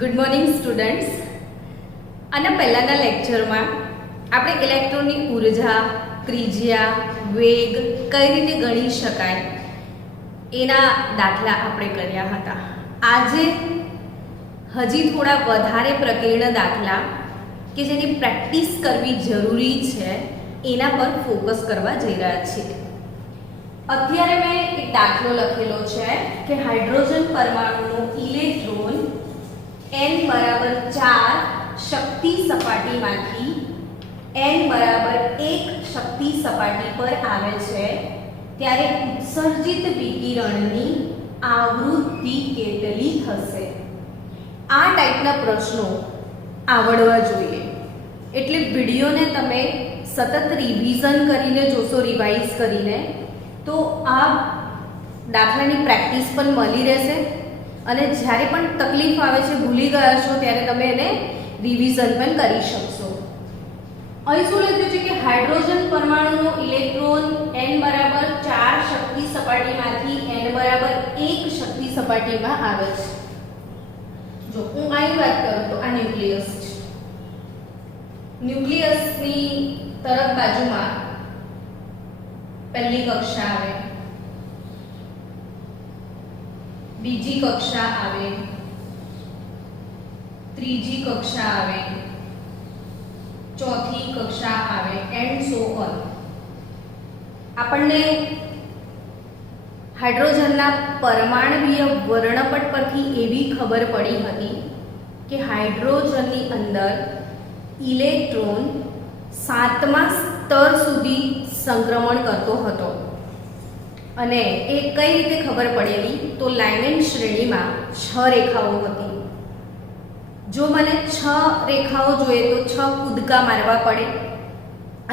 Good morning students. આના પહેલાંના લેક્ચરમાં આપણે ઇલેક્ટ્રોનની ઉર્જા, ત્રિજ્યા, વેગ કઈ રીતે ગણી શકાય એના દાખલા આપણે કર્યા હતા. આજે હજી થોડા વધારે પ્રકીર્ણ દાખલા કે જેની પ્રેક્ટિસ કરવી જરૂરી છે એના પર ફોકસ કરવા જઈ રહ્યા છીએ. અત્યારે મેં એક દાખલો લખેલો છે કે હાઇડ્રોજન પરમાણુનો ઇલેક્ટ્રોન n બરાબર 4 શક્તિ સપાટીમાંથી n બરાબર 1 શક્તિ સપાટી પર આવે છે ત્યારે ઉત્સર્જિત વિકિરણની આવૃત્તિ કેટલી થશે. આ ટાઈપના પ્રશ્નો આવડવા જોઈએ. એટલે વિડીયોને તમે સતત રિવિઝન કરીને જોશો, રિવાઇઝ કરીને, તો આ દાખલાની પ્રેક્ટિસ પણ મળી રહેશે અને જ્યારે પણ તકલીફ આવે છે, ભૂલી ગયા છો, ત્યારે તમે એને રિવિઝન પણ કરી શકશો. અહીં શું લખ્યું છે કે હાઇડ્રોજન પરમાણુનો ઇલેક્ટ્રોન n બરાબર 4 શક્તિ સપાટીમાંથી n બરાબર 1 શક્તિ સપાટીમાં આવે છે. જો હું અહીં વાત કરું તો આ ન્યુક્લિયસ છે. ન્યુક્લિયસની તરફ બાજુમાં પહેલી કક્ષા આવે, બીજી કક્ષા આવે, ત્રીજી કક્ષા આવે, ચોથી કક્ષા આવે એન્ડ સો ઓન. આપણને હાઇડ્રોજનના પરમાણવીય વર્ણપટ પરથી એવી ખબર પડી હતી કે હાઇડ્રોજનની અંદર ઇલેક્ટ્રોન 7મા સ્તર સુધી સંક્રમણ કરતો હતો. અને એ કઈ રીતે ખબર પડેલી? તો લાઇમેન શ્રેણીમાં 6 રેખાઓ હતી. જો મને 6 રેખાઓ જોઈએ તો 6 કૂદકા મારવા પડે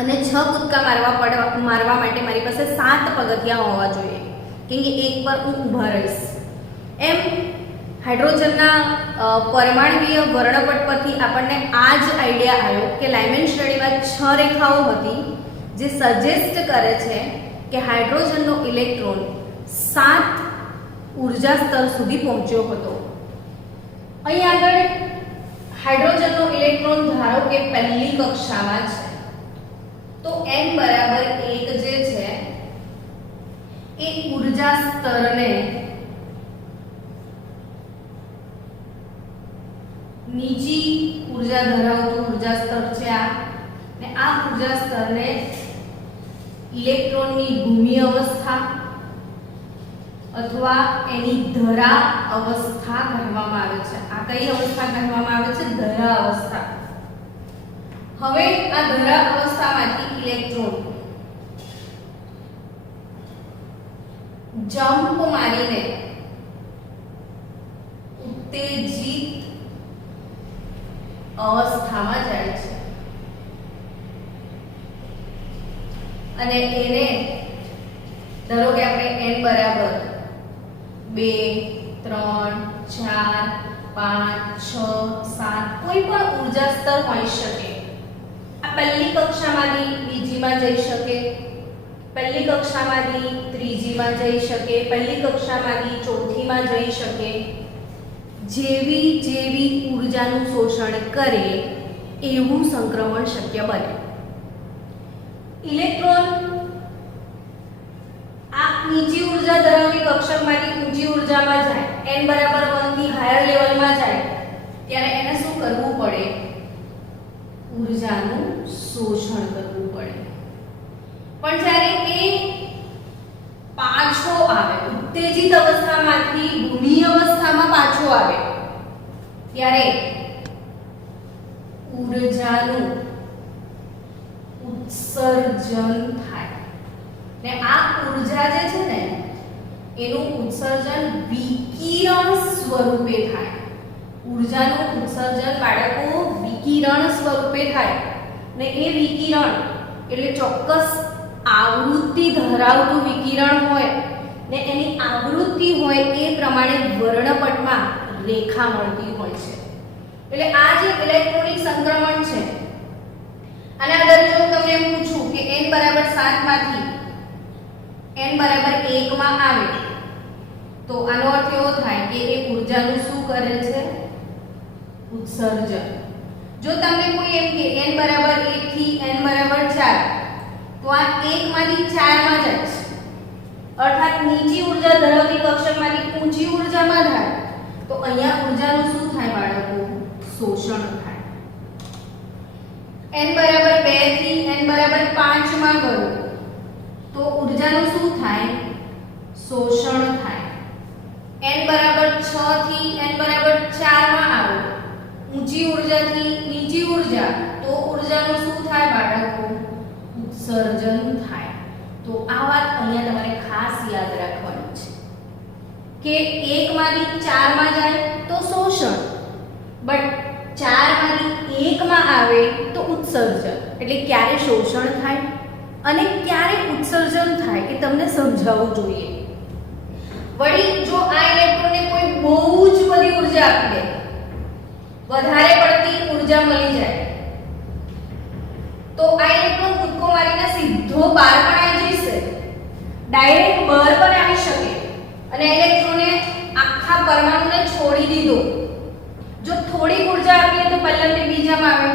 અને 6 કૂદકા મારવા માટે મારી પાસે 7 પગથિયા હોવા જોઈએ, કેમ કે એક પર હું ઊભા રહીશ. એમ હાઇડ્રોજનના પરમાણવીય વર્ણપટ પરથી આપણને આ જ આઈડિયા આવ્યો કે લાઇમેન શ્રેણીમાં 6 રેખાઓ હતી, જે સજેસ્ટ કરે છે કે હાઇડ્રોજનનો ઇલેક્ટ્રોન 7 ઉર્જા સ્તર સુધી પહોંચ્યો હતો. અહીં આગળ હાઇડ્રોજનનો ઇલેક્ટ્રોન ધારો કે પહેલી કક્ષામાં છે, તો n બરાબર 1 જે છે એ ઉર્જા સ્તરને નીચી ઉર્જા ધરાવતું ઉર્જા સ્તર છે આ, ને આ ઉર્જા સ્તરને ઇલેક્ટ્રોનની ભૂમિ અવસ્થા અથવા એની ધરા અવસ્થા કહેવામાં આવે છે. આ કઈ અવસ્થા કહેવામાં આવે છે? ધરા અવસ્થા. હવે આ ધરા અવસ્થામાંથી ઇલેક્ટ્રોન જમ્પ મારીને ઉત્તેજિત અવસ્થામાં જાય છે અને એને ધારો કે આપણે n બરાબર 2, 3, 4, 5, 6, 7 કોઈ પણ ઉર્જા સ્તર હોઈ શકે. આ પહેલી કક્ષામાંથી બીજીમાં જઈ શકે, પહેલી કક્ષામાંથી ત્રીજીમાં જઈ શકે, પહેલી કક્ષામાંથી ચોથીમાં જઈ શકે. જેવી જેવી ઉર્જાનું શોષણ કરે એવું સંક્રમણ શક્ય બને. ઇલેક્ટ્રોન આ નીચી ઉર્જા ધરાવતી કક્ષકમાંથી ઊંચી ઉર્જામાં જાય, n બરાબર 1 થી હાયર લેવલમાં જાય, ત્યારે એને શું કરવું પડે? ઉર્જાનું શોષણ કરવું પડે. પણ જ્યારે એ પાછો આવે, ઉત્તેજિત અવસ્થામાંથી ભૂમિ અવસ્થામાં પાછો આવે, ત્યારે ઉર્જાનું ઉત્સર્જન થાય. ને આ ઉર્જા જે છે ને એનું ઉત્સર્જન વિકિરણ સ્વરૂપે થાય. ઉર્જાનું ઉત્સર્જન બાળકો વિકિરણ સ્વરૂપે થાય. ને એ વિકિરણ એટલે ચોક્કસ આવૃત્તિ ધરાવતું વિકિરણ હોય ને એની આવૃત્તિ હોય એ પ્રમાણે વર્ણપટમાં રેખા મળતી હોય છે. એટલે આ જે ઇલેક્ટ્રોનિક સંક્રમણ છે, આના આધારે જો તમને એમ પૂછું કે n બરાબર 7 માંથી n બરાબર 1 માં આવે, તો આનો અર્થ એવો થાય કે એ ઉર્જાનું શું કરે છે? ઉત્સર્જન. જો તમને કોઈ એમ કે n બરાબર 1 થી n બરાબર 4 તો આ 1 માંથી 4 માં જાય છે, અર્થાત નીચી ઉર્જા ધરાવતી કક્ષકમાંથી ઊંચી ઉર્જામાં જાય તો અહીંયા ઉર્જાનું શું થાય બાળકો? શોષણ થાય. n બરાબર 2 થી n બરાબર 5 માં ગયો તો ઉર્જાનું શું થાય? શોષણ થાય. n બરાબર 6 થી n બરાબર 4 માં આવો, ઊંચી ઉર્જાથી નીચી ઉર્જા તો ઉર્જાનું શું થાય બાળકો? ઉત્સર્જન થાય. તો આ વાત અહીંયા તમારે ખાસ યાદ રાખવાની છે કે 1 માંથી 4 માં જાય તો શોષણ, બટ 4 માંથી 1 માં આવે તો ઉત્સર્જન. એટલે ક્યારે શોષણ થાય અને ક્યારે ઉત્સર્જન થાય એ તમને સમજાવવું જોઈએ. વળી જો આ ઇલેક્ટ્રોનને કોઈ બહુ જ બધી ઉર્જા આપી દે, વધારે પડતી ઉર્જા મળી જાય તો આ ઇલેક્ટ્રોન કૂદકો મારીને સીધો બહાર પણ આવી જશે, ડાયરેક્ટ બહાર પણ આવી શકે અને ઇલેક્ટ્રોને આખા પરમાણુને છોડી દીધો. જો થોડી ઉર્જા આપીએ તો પહેલાથી બીજામાં આવે,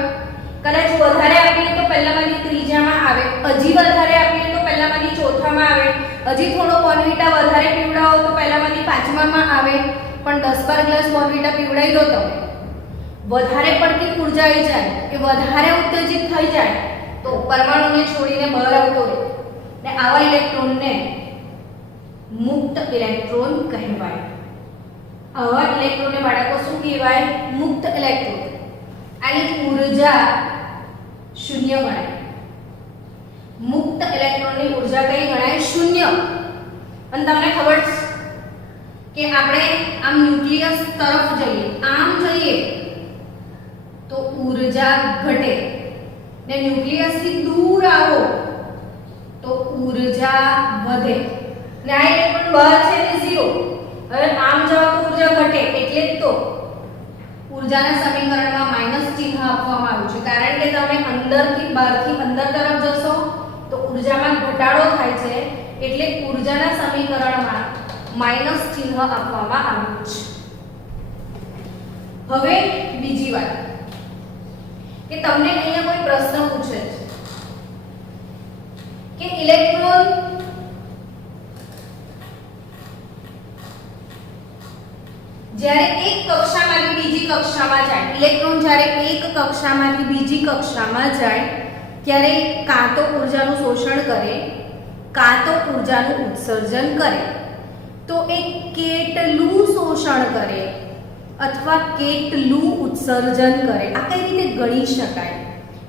કદાચ વધારે આપીએ તો પહેલામાંથી ત્રીજામાં આવે, હજી વધારે આપીએ તો પહેલામાંથી ચોથામાં આવે, હજી થોડો બોર્નવિટા વધારે પીવડાવો તો પહેલામાંથી પાંચમામાં આવે. પણ 10-12 ગ્લાસ બોર્નવિટા પીવડાવી દો તમે, વધારે પડતી ઉર્જા આવી જાય કે વધારે ઉત્તેજિત થઈ જાય તો પરમાણુને છોડીને બહાર આવતો રહે ને આવા ઇલેક્ટ્રોનને મુક્ત ઇલેક્ટ્રોન કહેવાય. આવા ઇલેક્ટ્રોનને બાળકો શું કહેવાય? મુક્ત ઇલેક્ટ્રોન. આની ઉર્જા શૂન્ય ગણાય. મુક્ત ઇલેક્ટ્રોનની ઉર્જા કઈ ગણાય? શૂન્ય. અને તમને ખબર છે કે આપણે આમ ન્યુક્લિયસ તરફ જઈએ, આમ જઈએ તો ઉર્જા ઘટે ને ન્યુક્લિયસથી દૂર આવો તો ઉર્જા વધે. ને આ ઇલેક્ટ્રોન બહાર છે ને 0, હવે આમ જાવ તો ઉર્જા ઘટે. એટલે જ તો ઉર્જાના સમીકરણમાં માઈનસ ચિહ્ન આપવામાં આવ્યું છે, કારણ કે તમે અંદરથી બહારથી અંદર તરફ જશો તો ઉર્જામાં ઘટાડો થાય છે, એટલે ઉર્જાના સમીકરણમાં માઈનસ ચિહ્ન આપવામાં આવ્યું છે. હવે બીજી વાત કે તમને અહીંયા કોઈ પ્રશ્ન પૂછે છે કે ઇલેક્ટ્રોન જ્યારે એક કક્ષામાંથી બીજી કક્ષામાં જાય, ઇલેક્ટ્રોન જ્યારે એક કક્ષામાંથી બીજી કક્ષામાં જાય ત્યારે કાં તો ઉર્જાનું શોષણ કરે કાં તો ઉર્જાનું ઉત્સર્જન કરે. તો એ કેટલું શોષણ કરે અથવા કેટલું ઉત્સર્જન કરે આ કઈ રીતે ગણી શકાય?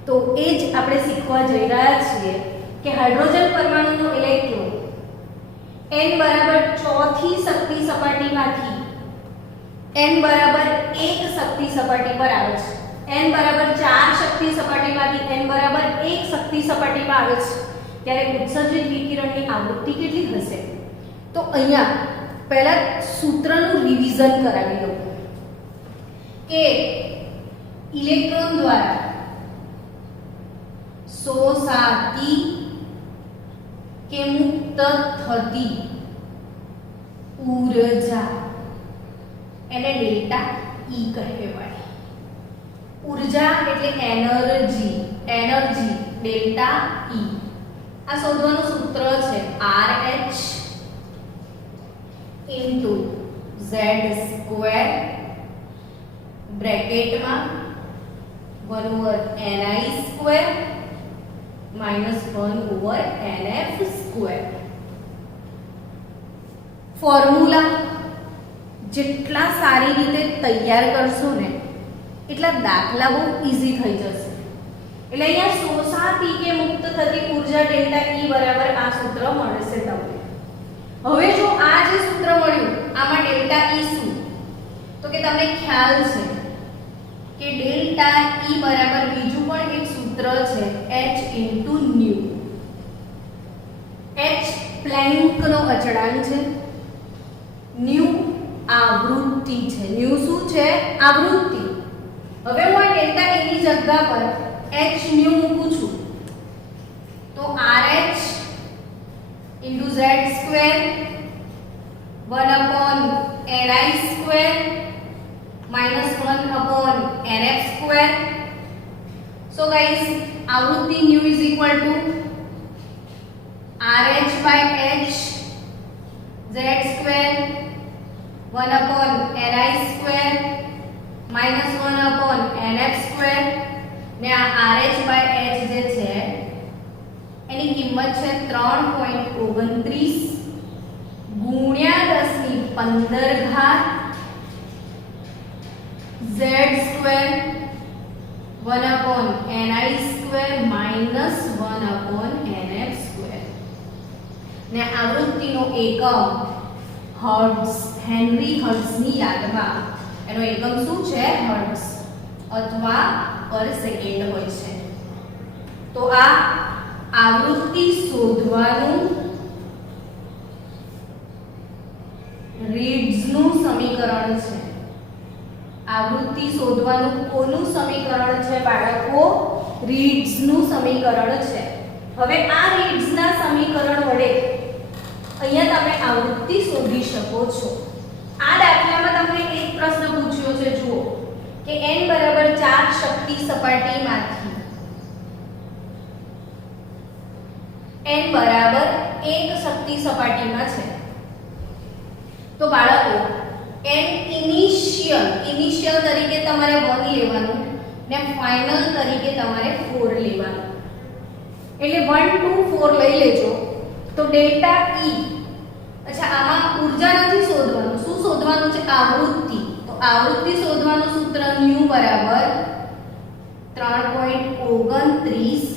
તો એ જ આપણે શીખવા જઈ રહ્યા છીએ કે હાઇડ્રોજન પરમાણુનો ઇલેક્ટ્રોન n બરાબર ચોથી શક્તિ સપાટીમાંથી n બરાબર 1 શક્તિ સપાટી પર આવે છે, n બરાબર 4 શક્તિ સપાટીમાંથી n બરાબર 1 શક્તિ સપાટીમાં આવે છે ત્યારે ઉત્સર્જિત વિકિરણની આવૃત્તિ કેટલી હશે? તો અહીંયા પહેલા સૂત્રનું રિવિઝન કરાવી દઉં કે ઇલેક્ટ્રોન દ્વારા શોષાતી કે મુક્ત થતી ઉર્જા એને ડેલ્ટા E કહેવાય. ઉર્જા એટલે એનર્જી, ડેલ્ટા E. આ શોધવાનું સૂત્ર છે RH into Z² બ્રેકેટમાં 1/ni² minus 1/nf². Formula જેટલા સારી રીતે તૈયાર કરશો ને એટલા દાખલા બહુ ઈઝી થઈ જશે. એટલે અહીંયા શોષાતી કે મુક્ત થતી ઉર્જા ડેલ્ટા E બરાબર આ સૂત્ર મળશે તમને. હવે જો આ જે સૂત્ર મળ્યું આમાં ડેલ્ટા E શું? તો કે તમને ખ્યાલ છે કે ડેલ્ટા E બરાબર બીજું પણ એક સૂત્ર છે h * nu. h પ્લેન્કનો અચળાંક છે, nu આવૃત્તિ છે. nu શું છે? આવૃત્તિ. હવે હું આ ડેલ્ટા E ની જગ્યા પર h nu મૂકું છું તો RH into Z² 1/ni² -1/nf². So guys, આવૃત્તિ nu is equal to RH by h z square 1/ni² -1/nf² ને આ RH by h જે છે એની કિંમત છે 3.29 ગુણ્યા 10⁻15 z square 1/ni² -1/nf² ને આવૃત્તિનો એકમ હર્ટ્ઝ, હેનરી હર્ટ્ઝની યાદમાં એનો એકમ શું છે? હર્ટ્ઝ અથવા પર સેકન્ડ હોય છે. તો આ આવૃત્તિ શોધવાનું રીડ્સનું સમીકરણ છે. આવૃત્તિ શોધવાનું કોનું સમીકરણ છે બાળકો? રીડ્સનું સમીકરણ છે. હવે આ રીડ્સના સમીકરણ વડે અહીંયા તમે આવૃત્તિ શોધી શકો છો. આ દાખલામાં તમને એક પ્રશ્ન પૂછ્યો છે, જુઓ કે n બરાબર 4 શક્તિ સપાટીમાંથી n બરાબર 1 શક્તિ સપાટીમાં છે. તો બાળકો n ઇનિશિયલ તરીકે તમારે 1 લેવાનું ને ફાઇનલ તરીકે તમારે 4 લેવાનું. એટલે 1 2 4 લઈ લેજો. તો ડેલ્ટા E, અચ્છા આમાં ઊર્જા નથી શોધવાનું, શું શોધવાનું છે? આવૃત્તિ. તો આવૃત્તિ શોધવાનું સૂત્ર nu બરાબર 3.29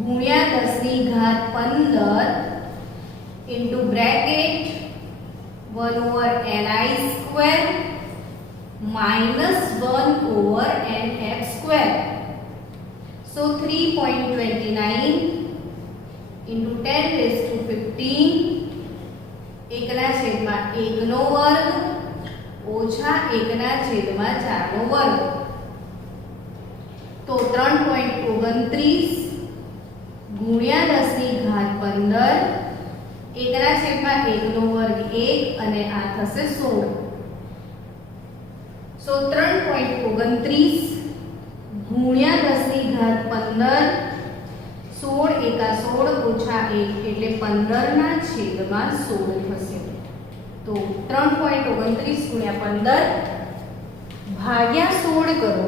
ગુણ્યા 10⁻15 into bracket 1/ni² -1/nf². So 3.29 into 10⁻15 1/1 વર્ગ ઓછા 1/4 વર્ગ. તો 3.29 ગુણ્યા 10⁻15 1/1 વર્ગ 1 અને આ થશે 16. So 3.29 ગુણ્યા 10⁻15 16 એકા 16 ઓછા 1 એટલે 15/16 થશે. તો 3.29 ગુણ્યા 15 ભાગ્યા 16 કરો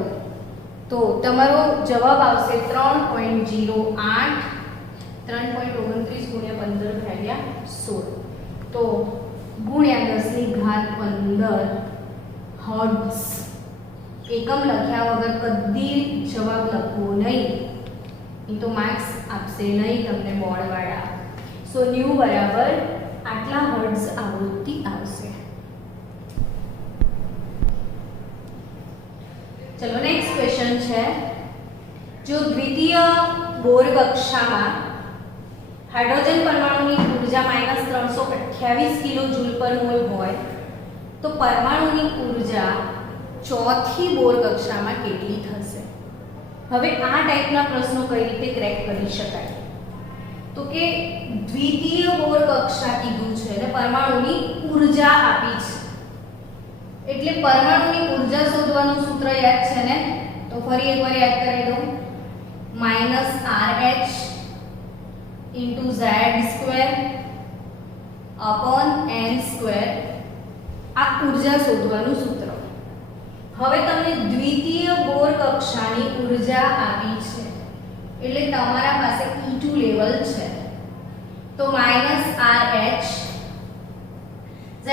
તો તમારો જવાબ આવશે 3.08. 3.29 ગુણ્યા 15 ભાગ્યા 16 તો ગુણ્યા 10⁻15 હર્ટ્ઝ. એકમ લખ્યા વગર કદી જવાબ લખવો નહીં, નહીં તો માર્ક્સ આપશે નહીં તમને બોર્ડવાળા. સો nu બરાબર આટલા હર્ટ્ઝ આવૃત્તિ આવશે. ચલો નેક્સ્ટ ક્વેશ્ચન છે, જો દ્વિતીય બોર કક્ષામાં હાઇડ્રોજન પરમાણુની ઊર્જા -328 કિલોજૂલ પર મોલ હોય તો પરમાણુની ઊર્જા ચોથી બોર કક્ષામાં કેટલી થશે? હવે આ ટાઈપના પ્રશ્નો કઈ રીતે ક્રેક કરી શકાય? તો કે દ્વિતીય બોર કક્ષા કીધું છે અને પરમાણુની ઊર્જા આપી છે, એટલે પરમાણુની ઊર્જા શોધવાનું સૂત્ર યાદ છે ને? તો ફરી એકવાર યાદ કરી દો. -RH into z square upon n² આ ઊર્જા શોધવાનું સૂત્ર. હવે તમને દ્વિતીય બોર કક્ષાની ઊર્જા આપી છે એટલે તમારા પાસે E2 લેવલ છે. તો -RH z²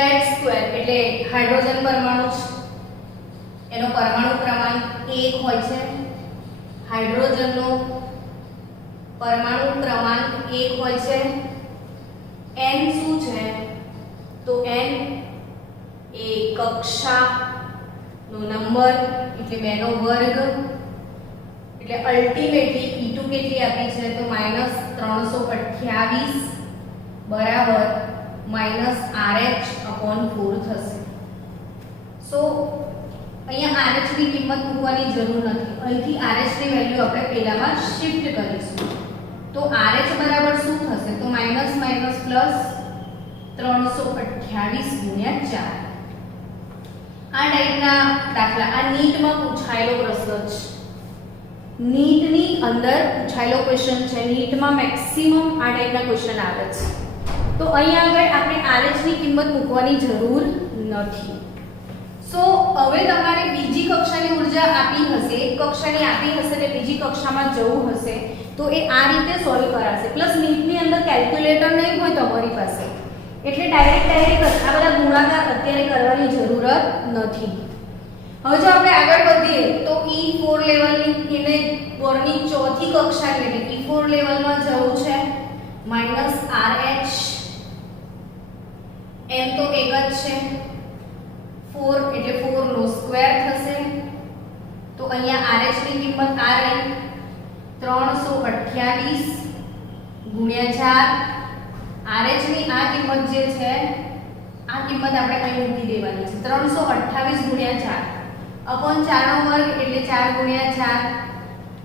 એટલે હાઇડ્રોજન પરમાણુ છે, એનો પરમાણુ ક્રમાંક 1 હોય છે. હાઇડ્રોજનનો પરમાણુ ક્રમાંક 1 હોય છે. n શું છે? તો n એ કક્ષાનો નંબર એટલે 2 નો વર્ગ, એટલે અલ્ટિમેટલી E2 કેટલી આપી છે? તો -328 બરાબર -RH/4 થશે. સો અહીંયા RH ની કિંમત મૂકવાની જરૂર નથી, અહીંથી RH ની વેલ્યુ આપણે પહેલામાં શિફ્ટ કરીશું. તો RH બરાબર શું થશે? તો માઈનસ પ્લસ 328 ગુણ્યા 4. આ ટાઈપના દાખલા આ નીટમાં પૂછાયેલો પ્રશ્ન છે, નીટની અંદર પૂછાયેલો ક્વેશ્ચન છે, નીટમાં મેક્સિમમ આ ટાઈપના ક્વેશ્ચન આવે છે. તો અહીંયા આગળ આપણે આરએચની કિંમત મૂકવાની જરૂર નથી. સો હવે તમારે બીજી કક્ષાની ઉર્જા આપી હશે, એક કક્ષાની આપી હશે એટલે બીજી કક્ષામાં જવું હશે તો એ આ રીતે સોલ્વ કરાશે. પ્લસ નીટની અંદર કેલ્ક્યુલેટર નહીં હોય તમારી પાસે એટલે ડાયરેક્ટ આ બધા ગુણાકાર અત્યારે કરવાની જરૂરત નથી. હવે જો આપણે આગળ વધીએ તો E4 લેવલની એને બોર્ડની ચોથી કક્ષાની એટલે E4 લેવલમાં જવું છે. -RH m તો એક જ છે, 4 એટલે 4 નો સ્ક્વેર થશે. તો અહીંયા RH ની કિંમત આ રહી 328 ગુણ્યા 4. RH ની આ કિંમત જે છે આ કિંમત આપણે અહીં મૂકી દેવાની છે 328 ગુણ્યા 4 અપોન 4 નો વર્ગ એટલે 4 ગુણ્યા 4.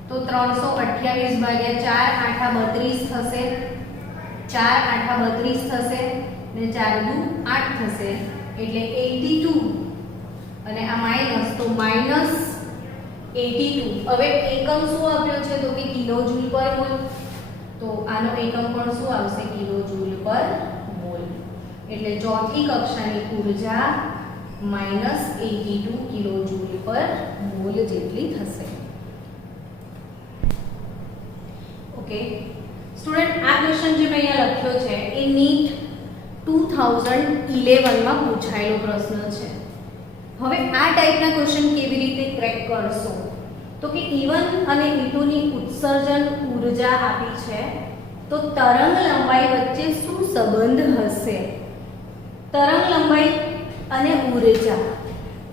તો 328 ભાગ્યા 4 8 32 થશે, 4 8 32 થશે ને 4 દુ 8 થશે એટલે 82 અને આ માઈનસ તો -82. હવે એકમ શું આપ્યો છે તો કે કિલો જૂલ પર મોલ. તો આનો એકમ પણ શું આવશે કિલો જૂલ પર મોલ. એટલે ચોથી કક્ષાની ઊર્જા -82 કિલો જૂલ પર મોલ જેટલી થશે. ઓકે સ્ટુડન્ટ, આ ક્વેશ્ચન જે મેં અહીંયા લખ્યો છે એ નીટ 2011 માં પૂછાયેલો પ્રશ્ન છે. હવે આ ટાઈપના ક્વેશ્ચન કેવી રીતે ક્રેક કરશો તો કે E1 અને E2 ની ઉત્સર્જન ઊર્જા આપી છે તો તરંગ લંબાઈ વચ્ચે શું સંબંધ હશે? તરંગ લંબાઈ અને ઊર્જા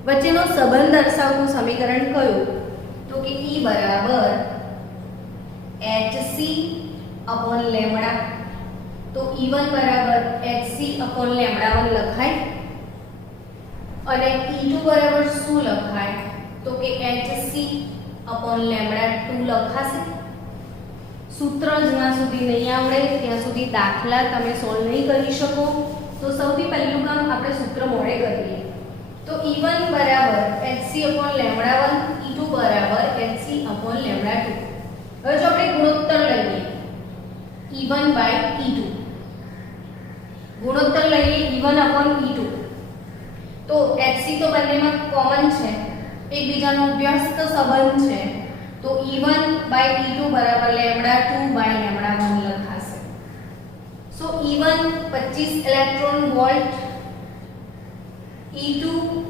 વચ્ચેનો સંબંધ દર્શાવતું સમીકરણ કયું? તો કે E બરાબર hc upon લેમ્બડા. તો E1 બરાબર hc upon લેમ્બડા 1 લખાય અને E2 બરાબર શું લખાય તો કે hc upon લેમ્બડા 2 લખાશે. સૂત્ર જ્યાં સુધી નહીં આવડે ત્યાં સુધી દાખલા તમે સોલ્વ નહીં કરી શકો. તો સૌથી પહેલું કામ આપણે સૂત્ર મોડે કરીએ. તો E1 બરાબર hc upon લેમ્બડા 1, E2 બરાબર hc upon લેમ્બડા 2. હવે જો આપણે ગુણોત્તર લઈએ E1 by E2, ગુણોત્તર લઈએ E1 upon E2 તો hc તો બંનેમાં કોમન છે, એકબીજાનો વ્યસ્ત સંબંધ છે. તો E1 by E2 બરાબર લેમ્બડા 2 by લેમ્બડા 1 લખાશે. સો E1 25 electron volt, E2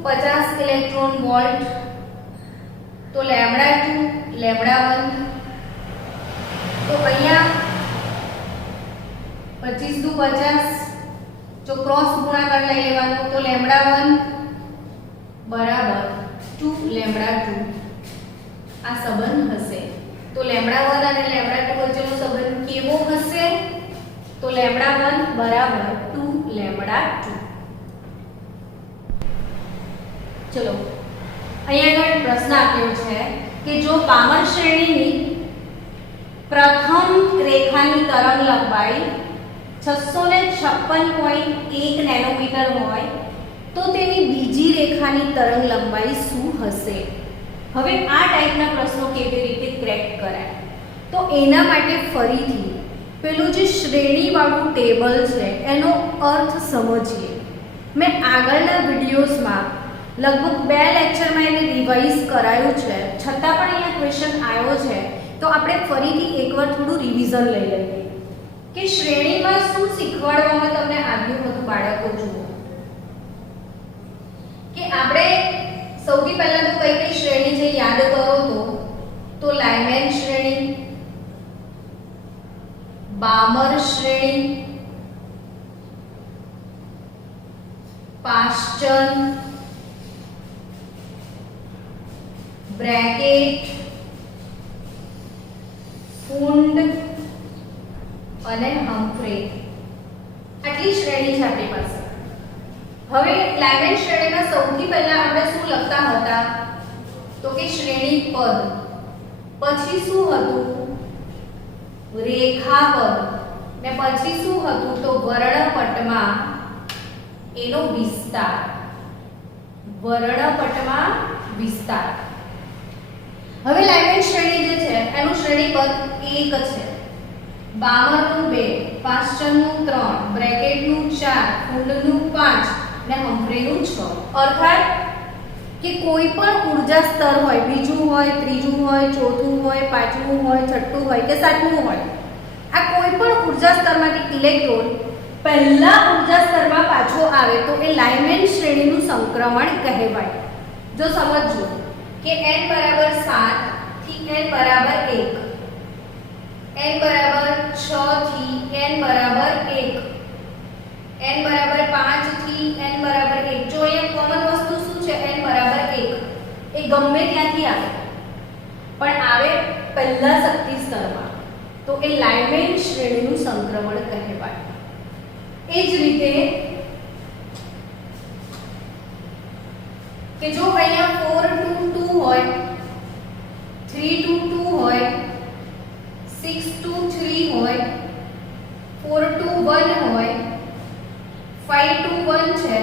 50 electron volt. તો લેમ્બડા 2 લેમ્બડા 1 તો અહીંયા 25 દુ 50 જો ક્રોસ ગુણાકાર લઈ લેવાનો તો લેમ્બડા 1 બરાબર 2 લેમ્બડા 2 આ સંબંધ હશે. તો લેમ્બડા 1 અને લેમ્બડા 2 વચ્ચેનો સંબંધ કેવો હશે? તો લેમ્બડા 1 બરાબર 2 લેમ્બડા 2. ચલો અહીંયા આગળ પ્રશ્ન આપ્યો છે કે જો પામર શ્રેણીની પ્રથમ રેખાની તરંગ લંબાઈ 656.1 નેનોમીટર હોય તો તેની બીજી રેખાની તરંગ લંબાઈ શું હશે? હવે આ ટાઈપના પ્રશ્નો કેવી રીતે ક્રેક કરાય તો એના માટે ફરીથી પેલું જે શ્રેણીવાળું ટેબલ છે એનો અર્થ સમજીએ. મેં આગળના વિડીયોઝમાં લગભગ 2 લેક્ચરમાં એને રિવાઇઝ કરાયું છે, છતાં પણ અહીંયા ક્વેશ્ચન આવ્યો છે તો આપણે ફરીથી એકવાર થોડું રિવિઝન લઈ લઈએ કે શ્રેણીમાં શું શીખવાડવામાં તમને આવ્યું હતું બાળકો. જુઓ કે આપણે સૌથી પહેલા તો કઈ કઈ શ્રેણી છે યાદ કરો તો લાઇમેન શ્રેણી, બામર શ્રેણી, પાશ્ચન, બ્રેકેટ, ફુંડ અને હમ્ફ્રે. આટલી શ્રેણી છે આપણી પાસે. હવે લાઇમેન શ્રેણીમાં સૌથી પહેલા આપણે શું લખતા હતા તો કે શ્રેણી પદ, પછી શું હતું રેખા પદ ને પછી શું હતું તો વર્ણપટમાં એનો વિસ્તાર. વર્ણપટમાં વિસ્તાર. હવે લાઇમેન શ્રેણી જે છે એનું શ્રેણીપદ 1 છે, બામરનું 2, પાશ્ચનનું 3, બ્રેકેટનું 4, કુંડનું 5 ને હમ્ફ્રીનું 6. અર્થાત કે કોઈ પણ ઊર્જા સ્તર હોય, બીજું હોય, ત્રીજું હોય, ચોથું હોય, પાંચમું હોય, છઠ્ઠું હોય કે સાતમું હોય, આ કોઈ પણ ઊર્જા સ્તરમાંથી ઇલેક્ટ્રોન પહેલા ઊર્જા સ્તરમાં પાછો આવે તો એ લાઇમેન શ્રેણીનું સંક્રમણ કહેવાય. જો સમજજો કે n બરાબર 7 થી n બરાબર 1, n બરાબર 6 થી n બરાબર 1, n બરાબર 5 થી n બરાબર 1. જો અહીંયા કોમન વસ્તુ શું છે? n બરાબર 1. એ ગમે ત્યાંથી આવે પણ આવે પહેલા શક્તિ સ્તરમાં તો એ લાઇમેન શ્રેણીનું સંક્રમણ કહેવાય. એ જ રીતે કે જો અહીંયા 4 2 2 હોય, 3 2 2 હોય, 6 2 3 હોય, 4 2 1 હોય, 5 2 1 છે,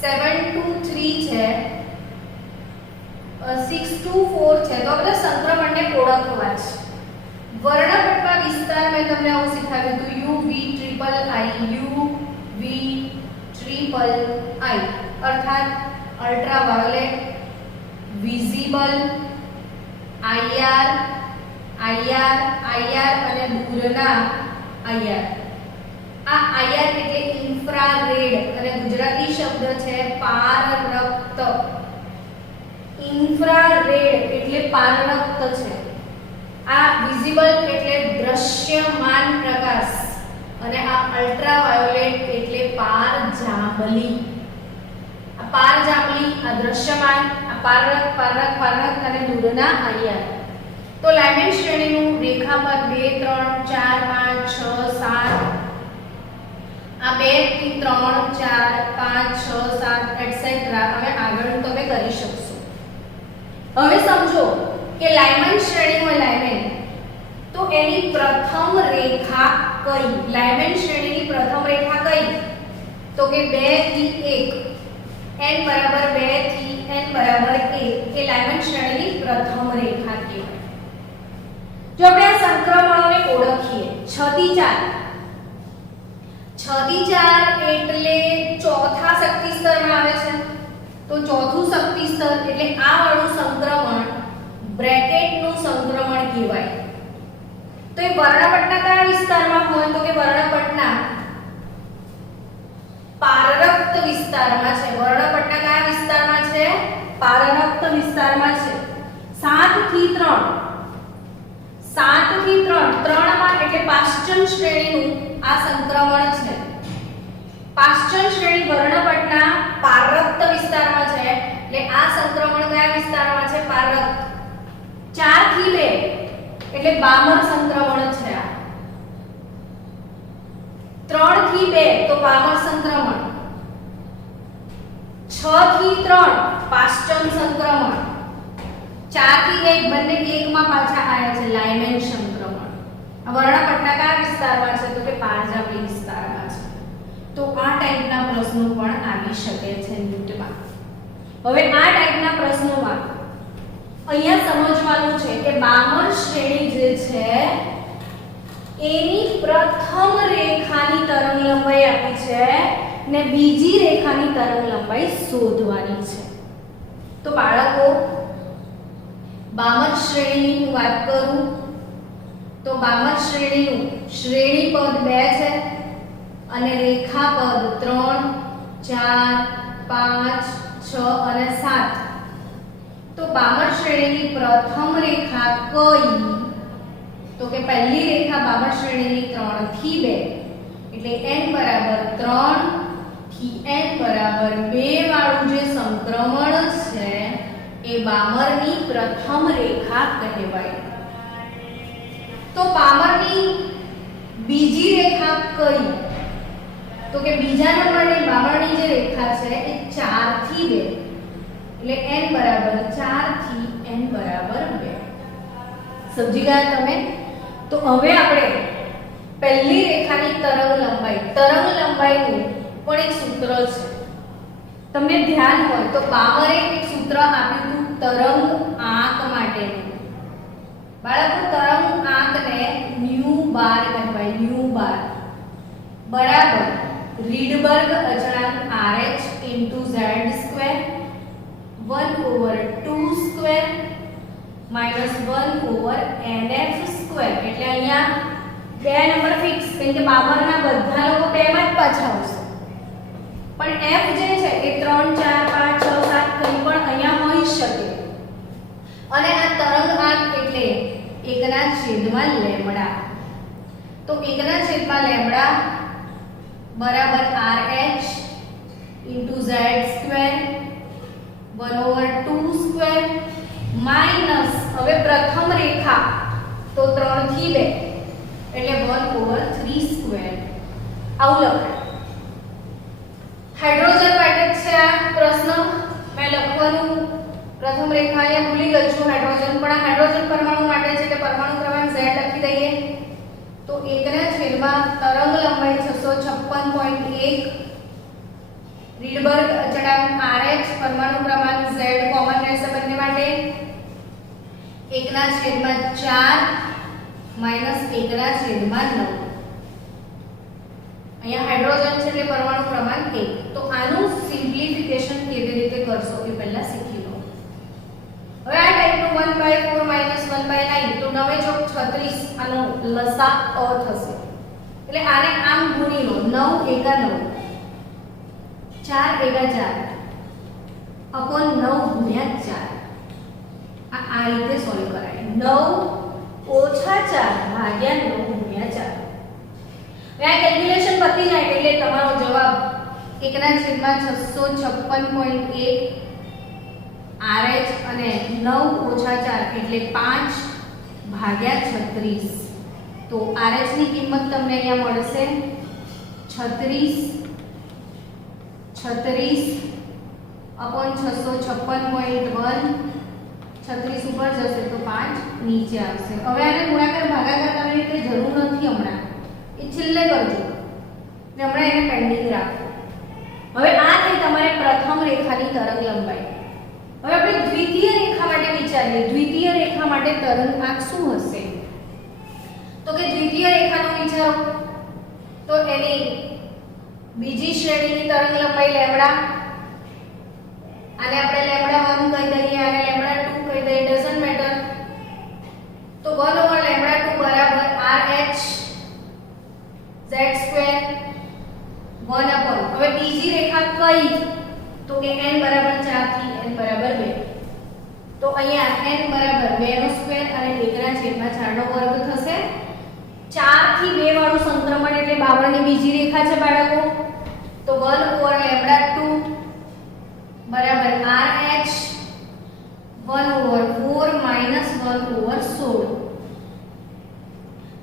7 2 3 છે, 6 2 4 છે, તો આ બધા સંક્રમણને ઓળખવા છે. વર્ણપટમાં વિસ્તાર મેં તમને આવું શીખવ્યું હતું, UV triple I અર્થાત અલ્ટ્રાવાયોલેટ, વિઝિબલ, IR અને દૂરના IR. આ IR એટલે ઇન્ફ્રારેડ અને ગુજરાતી શબ્દ છે પારરક્ત. ઇન્ફ્રારેડ એટલે પારરક્ત છે. આ વિઝિબલ એટલે દ્રશ્યમાન પ્રકાશ અને આ અલ્ટ્રાવાયોલેટ એટલે પારજાંબલી. આ પારજાંબલી, આ દ્રશ્યમાન, આ પારરક અને દૂરના IR. તો લાઇમેન શ્રેણીનું રેખાપદ 2 3 4 5 6 7, આ 2 થી 3 4 5 6 7 એટસેટ્રા હવે આગળ તમે કરી શકશો. હવે સમજો કે લાઇમેન શ્રેણી હોય લાઇમેન, તો એની પ્રથમ રેખા કઈ? લાઇમેન શ્રેણીની પ્રથમ રેખા કઈ? તો કે 2 થી 1, n બરાબર 2 થી n બરાબર 1 એ લાઇમેન શ્રેણીની પ્રથમ રેખા કહેવાય. જો આપણે આ સંક્રમણોને ઓળખીએ, 6 થી 4 એટલે ચોથા શક્તિ સ્તરમાં આવે છે, તો ચોથું શક્તિ સ્તર એટલે આ વાળું સંક્રમણ બ્રેકેટનું સંક્રમણ કહેવાય. તો એ વર્ણપટના કયા વિસ્તારમાં હોય? તો કે વર્ણપટના પારરક્ત વિસ્તારમાં છે. વર્ણપટના કયા વિસ્તારમાં છે? પારરક્ત વિસ્તારમાં છે. 7 થી 3 માં એટલે પાશ્ચન શ્રેણીનું આ સંક્રમણ છે. પાશ્ચન શ્રેણી વર્ણપટના પારરક્ત વિસ્તારમાં છે એટલે આ સંક્રમણ કયા વિસ્તારમાં છે? પારરક્ત. 4 થી 2 એટલે બામર સંક્રમણ છે. આ 3 થી 2 તો બામર સંક્રમણ, 6 થી 3 પાશ્ચન સંક્રમણ, 4 થી 1 બંને એકમાં પાછા આવ્યા છે લાઇમેન સંક્રમણ. આ વર્ણપટના કયા વિસ્તારમાં છે? તો કે પારજાંબલી વિસ્તારમાં છે. તો આ ટાઈપના પ્રશ્નો પણ આવી શકે છે નીટમાં. હવે આ ટાઈપના પ્રશ્નોમાં અહીંયા સમજવાનું છે કે બામર શ્રેણી જે છે એની પ્રથમ રેખાની તરંગ લંબાઈ આપી છે ને બીજી રેખાની તરંગ લંબાઈ શોધવાની છે. તો બાળકો, બામર શ્રેણીની હું વાત કરું તો બામર શ્રેણીનું શ્રેણીપદ 2 છે અને રેખાપદ 3 4 5 6 અને 7. તો બામર શ્રેણીની પ્રથમ રેખા કઈ? તો કે પહેલી રેખા બામર શ્રેણીની 3 થી 2 એટલે n બરાબર 3 થી n બરાબર 2 વાળું જે સંક્રમણ છે એ બામરની પ્રથમ રેખા કહેવાય. તો બામરની બીજી રેખા કઈ? તો કે બીજા નંબરની બામરની જે રેખા છે એ 4 થી 2 એટલે n બરાબર 4 થી n બરાબર 2. સમજી ગયા તમે? તો હવે આપણે પહેલી રેખાની તરંગ લંબાઈનું પણ એક સૂત્ર છે. તમને ધ્યાન હોય તો બાબરે એક સૂત્ર આપ્યું હતું તરંગ આંક માટેનું. બાળકો, તરંગ આંકને ન્યુ બાર કહેવાય. ન્યુ બાર બરાબર રીડબર્ગ અચળાંક RH into z square 1/2 square -1/nf square. એટલે અહીંયા બે નંબર ફિક્સ, કેમ કે બાબરના બધા લોકો બેમાં જ પાછા આવશે. પણ f જે છે એ 3 4 5 6 7 કંઈ પણ અહીંયા હોઈ શકે. અને આ તરંગ આંક એટલે 1/લેમ્બડા. તો 1/લેમ્બડા બરાબર RH into z square 1/2 square minus, હવે પ્રથમ રેખા તો 3 થી 2 એટલે 1/3 સ્ક્વેર. આવું લખાય. હાઇડ્રોજન માટે છે આ પ્રશ્ન. મેં લખવાનું પ્રથમ રેખા અહીંયા ભૂલી ગઈ છું હાઇડ્રોજન, પણ આ હાઇડ્રોજન પરમાણુ માટે છે એટલે પરમાણુ ક્રમાંક Z લખી દઈએ. તો 1/, તરંગ લંબાઈ 656.1, રીડબર્ગ અચળાંક RH, પરમાણુ ક્રમાંક Z કોમન રહેશે બંને માટે. 1/4 -1/9. અહીંયા હાઇડ્રોજન છે એટલે પરમાણુ ક્રમાંક 1. તો આનું સિમ્પ્લિફિકેશન કેવી રીતે કરશો એ પહેલા શીખી લો. હવે આ ટાઈપનું 1/4 -1/9 તો 9 ચોક 36 આનો લસા અ થશે. એટલે આને આમ ગુણી લો. 9 એકા 9, 4 એકા 4 અપોન 9 ગુણ્યા 4. આ રીતે સોલ્વ કરાય. 9 ઓછા 4 ભાગ્યા 9 ગુણ્યા 4. હવે આ કેલ્ક્યુલેશન પતી જાય એટલે તમારો જવાબ 1/656.1 RH અને 9 ઓછા 4 એટલે 5 ભાગ્યા 36. તો RH ની કિંમત તમને અહીંયા મળશે 36 અપોન 656.1. 36 ઉપર જશે તો 5 નીચે આવશે. હવે આને ગુણાકાર ભાગાકાર કરવાની રીતે જરૂર નથી હમણાં, એ છેલ્લે કરજો ને હમણાં એને પેન્ડિંગ રાખો. હવે આ થઈ તમારે પ્રથમ રેખાની તરંગ લંબાઈ. હવે આપણે દ્વિતીય રેખા માટે વિચારીએ. દ્વિતીય રેખા માટે તરંગ આંક શું હશે? તો કે દ્વિતીય રેખાનો વિચારો તો એની બીજી શ્રેણીની તરંગ લંબાઈ લેમ્બડા, આને આપણે લેમ્બડા 1 કહી દઈએ, આને લેમ્બડા 2 કહી દઈએ, ડઝન્ટ મેટર. તો 1/લેમ્બડા 2 બરાબર RH z સ્ક્વેર 1 હવે બીજી રેખા કઈ? તો કે n બરાબર 4 થી n બરાબર 2. તો અહીંયા n બરાબર 2 નો સ્ક્વેર અને 1/4 નો વર્ગ થશે. 4 થી 2 વાળું સંક્રમણ એટલે બાવળની બીજી રેખા છે બાળકો. તો 1/લેમ્બડા 2 બરાબર RH 1/4 -1/16.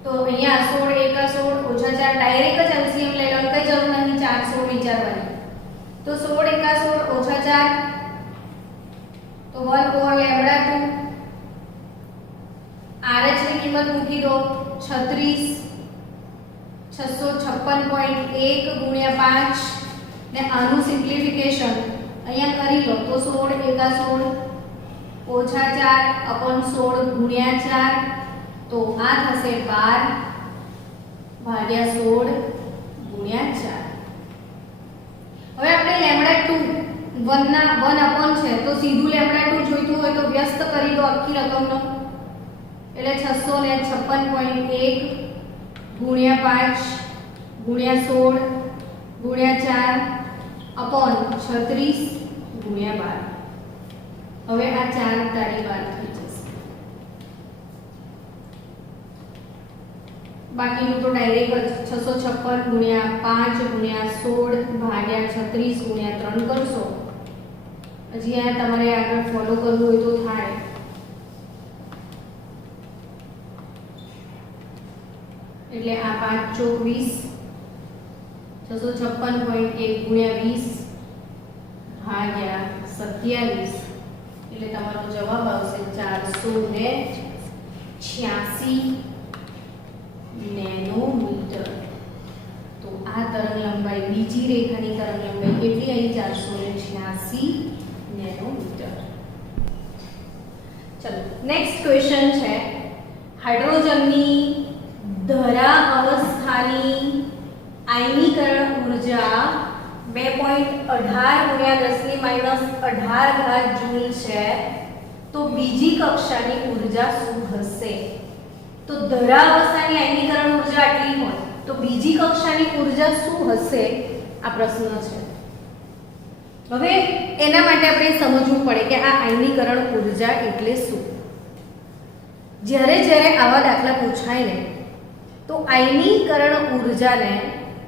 તો અહીંયા 16 એકા 16 ઓછા 4 ડાયરેક્ટ જ LCM લઈ લો, કઈ જરૂર નથી 4 16 વિચારવાની. તો 16 એકા 16 ઓછા 4 તો 1/લેમ્બડા 2. RH ની કિંમત મૂકી દો 36 656.1 ગુણ્યા 5 ને આનું સિમ્પ્લિફિકેશન અહીંયા કરી લો તો 16 એકા 16 ઓછા 4 અપોન 16 ગુણ્યા 4 તો આ થશે 12 ભાગ્યા 16 ગુણ્યા 4. હવે આપણે લેમ્બડા 2 1 અપોન છે તો સીધું લેમ્બડા 2 જોઈતું હોય તો વ્યસ્ત કરી દો આખી રકમનો. એટલે 656.1 ગુણ્યા 5 ગુણ્યા 16 ગુણ્યા 4 અપોન 36 ગુણ્યા 12. હવે આ 4 તારી વાર થઈ જશે. બાકીનું તો ડાયરેક્ટ જ 656 ગુણ્યા 5 ગુણ્યા 16 ભાગ્યા 36 ગુણ્યા 3 કરશો. હજી આ તમારે આગળ ફોલો કરવું હોય તો થાય. એટલે આ 5 ચોક 20 656.1 ગુણ્યા 20 ભાગ્યા 27 એટલે તમારો જવાબ આવશે 486 નેનોમીટર. તો આ તરંગ લંબાઈ બીજી રેખાની તરંગ લંબાઈ કેટલી આવી? 486 nanometer. ચલો નેક્સ્ટ ક્વેશ્ચન છે હાઇડ્રોજનની ધરા અવસ્થાની આયનીકરણ ઉર્જા 2.18 × 10⁻18 જૂલ છે તો બીજી કક્ષાની ઉર્જા શું હશે? તો ધરા અવસ્થાની આયનીકરણ ઉર્જા આટલી હોય તો બીજી કક્ષાની ઉર્જા શું હશે આ પ્રશ્ન છે. હવે એના માટે આપણે સમજવું પડે કે આ આયનીકરણ ઉર્જા એટલે શું. જ્યારે જ્યારે આવા દાખલા પૂછાય ને તો આયનીકરણ ઉર્જાને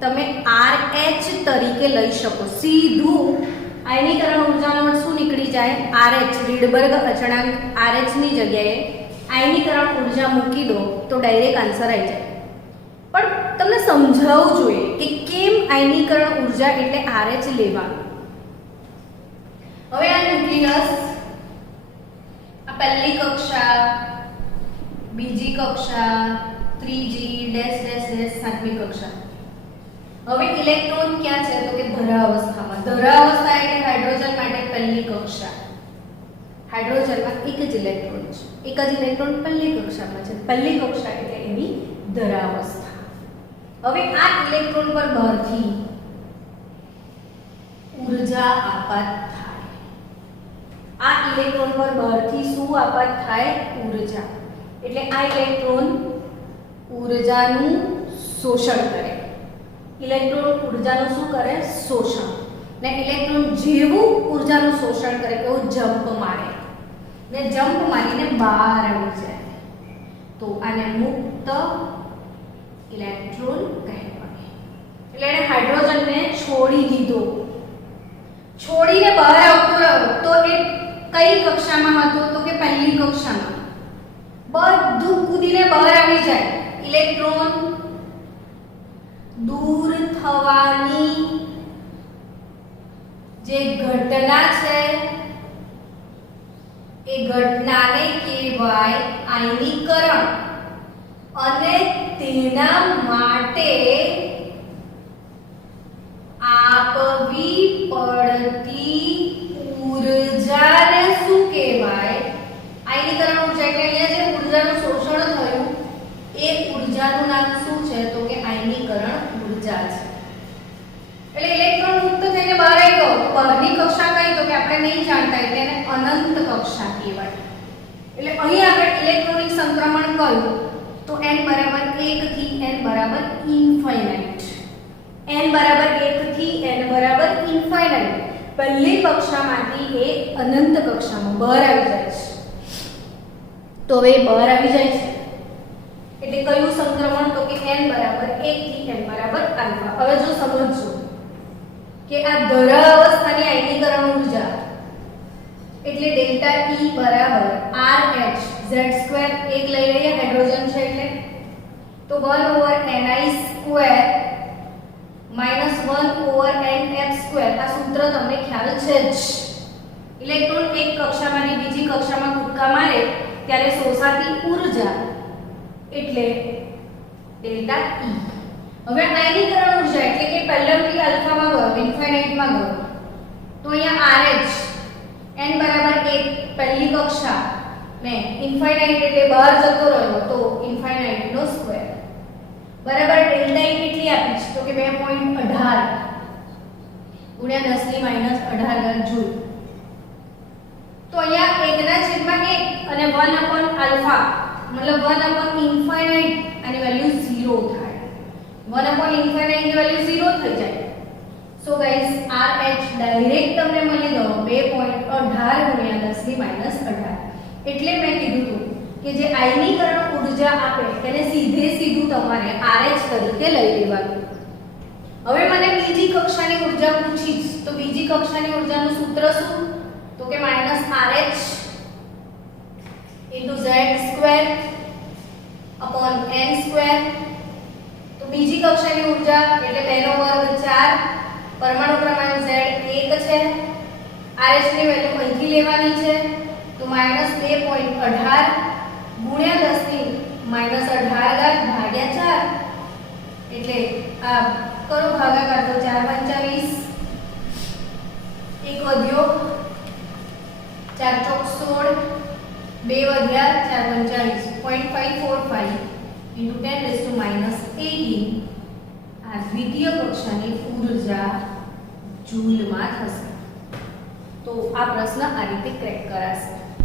તમે RH તરીકે લઈ શકો. સીધું આયનીકરણ ઉર્જાનો શું નીકળી જાય? RH, રીડબર્ગ અચળાંક RH ની જગ્યાએ આયનીકરણ ઉર્જા મૂકી દો તો ડાયરેક્ટ આન્સર આવી જાય. પણ તમને સમજાવવું જોઈએ કે કેમ આયનીકરણ ઉર્જા એટલે RH લેવાનું. હવે આ ન્યુક્લિયસ, આ પહેલી કક્ષા, બીજી કક્ષા, ત્રીજી ડેશ ડેશ ડેશ સાતમી કક્ષા. હવે ઇલેક્ટ્રોન ક્યાં છે? તો કે ધરા અવસ્થામાં. ધરા અવસ્થા એટલે હાઇડ્રોજન માટે પહેલી કક્ષા. હાઇડ્રોજનમાં એક જ ઇલેક્ટ્રોન છે, એક જ ઇલેક્ટ્રોન પહેલી કક્ષામાં છે. પહેલી કક્ષા એટલે એની ધરા અવસ્થા. હવે આ ઇલેક્ટ્રોન પર બહારથી ઉર્જા આપાત થાય. આ ઇલેક્ટ્રોન પર બહારથી શું આપાત થાય? ઉર્જા. એટલે આ ઇલેક્ટ્રોન ઉર્જાનું શોષણ કરે. ઇલેક્ટ્રોન ઉર્જાનું શું કરે? શોષણ. ને ઇલેક્ટ્રોન જેવું ઉર્જાનું શોષણ કરે એવું જમ્પ મારે ને જમ્પ મારીને બહાર આવી જાય તો આને મુક્ત ઇલેક્ટ્રોન કહેવાય. એટલે એને હાઇડ્રોજનને છોડી દીધો, છોડીને બહાર આવતો રહ્યો તો એ કઈ કક્ષામાં હતો? તો કે પહેલી કક્ષામાં. બધું કૂદીને બહાર આવી જાય. ઇલેક્ટ્રોન દૂર થવાની જે ઘટના છે એ ઘટનાને કહેવાય આયનીકરણ. અને તેના માટે આપવી પડતી ઉર્જાને શું કહેવાય? આયનીકરણ ઉર્જા. એટલે અહીંયા જે ઉર્જાનું શોષણ થયું એ ઉર્જાનું નામ શું છે? તો કે આયનીકરણ ઉર્જા છે. એટલે ઇલેક્ટ્રોન મુક્ત થઈને બહાર આવી ગયો. બહારની કક્ષા કઈ? તો કે આપણે નહીં જાણતા એટલે એને અનંત કક્ષા કહેવાય. એટલે અહીં આપણે ઇલેક્ટ્રોનિક સંક્રમણ કર્યું તો n બરાબર 1 થી n બરાબર ઇન્ફાઇનાઇટ. n બરાબર 1 થી n બરાબર ઇન્ફાઇનાઇટ. પહેલી કક્ષામાંથી એ અનંત કક્ષામાં બહાર આવી જાય છે. તો હવે બહાર આવી જાય છે એટલે કયું સંક્રમણ? તો કે n બરાબર 1 થી n બરાબર આલ્ફા. હવે જો સમજજો કે આ ધરા અવસ્થાની આયનીકરણ ઉર્જા એટલે ડેલ્ટા E બરાબર RH Z2 એક લઈ લઈએ, હાઇડ્રોજન છે એટલે તો 1/ni² -1/nf². આ સૂત્ર તમને ખ્યાલ છે જ. ઇલેક્ટ્રોન એક કક્ષામાંથી બીજી કક્ષામાં કૂદકા મારે ત્યારે શોષાતી ઉર્જા એટલે ડેલ્ટા E. હવે આયનીકરણ ઉર્જા એટલે કે પહેલાથી આલ્ફામાં ગયો, ઇન્ફાઇનાઇટમાં ગયો તો અહીંયા RH n બરાબર 1 પહેલી કક્ષા ને ઇન્ફાઇનાઇટ એટલે બહાર જતો રહ્યો તો ઇન્ફાઇનાઇટ નો સ્ક્વેર બરાબર ડેલ્ટા E કેટલી આપી છે? તો કે 2.18 × 10⁻18 જૂલ. તો અહીંયા 1/1 અને 1/α मतलब 1/ઇન્ફાઇનાઇટ અને વેલ્યુ 0 થાય. 1/ઇન્ફાઇનાઇટ ની વેલ્યુ 0 થઈ જાય. સો ગાઈસ RH ડાયરેક્ટ તમને મળી ગયો 2.18 × 10⁻18. એટલે મેં કીધું હતું કે જે આયનીકરણ ઉર્જા આપે તેને સીધે સીધું તમારે RH તરીકે લઈ લેવાનું. હવે મને બીજી કક્ષાની ઉર્જા પૂછી તો બીજી કક્ષાની ઉર્જાનું સૂત્ર શું? તો કે -RH Z² upon n². તો બીજી કક્ષાની ઉર્જા એટલે 2 નો વર્ગ 4. પરમાણુ ક્રમાંક Z 1 છે. RH ની વેલ્યુ અહીંથી લેવાની છે તો -2.18 ગુણ્યા 10⁻18 ભાગ્યા 4 એટલે આ કરો ભાગાકાર તો 4 × 5 = 20. 1 એક વધ્યો, 4 ચોક 16, 2 વધ્યા, 4 45, 0.545 into 10⁻18 આ દ્વિતીય કક્ષાની ઉર્જા જૂલમાં થશે. તો આ પ્રશ્ન આ રીતે ક્રેક કરાશે.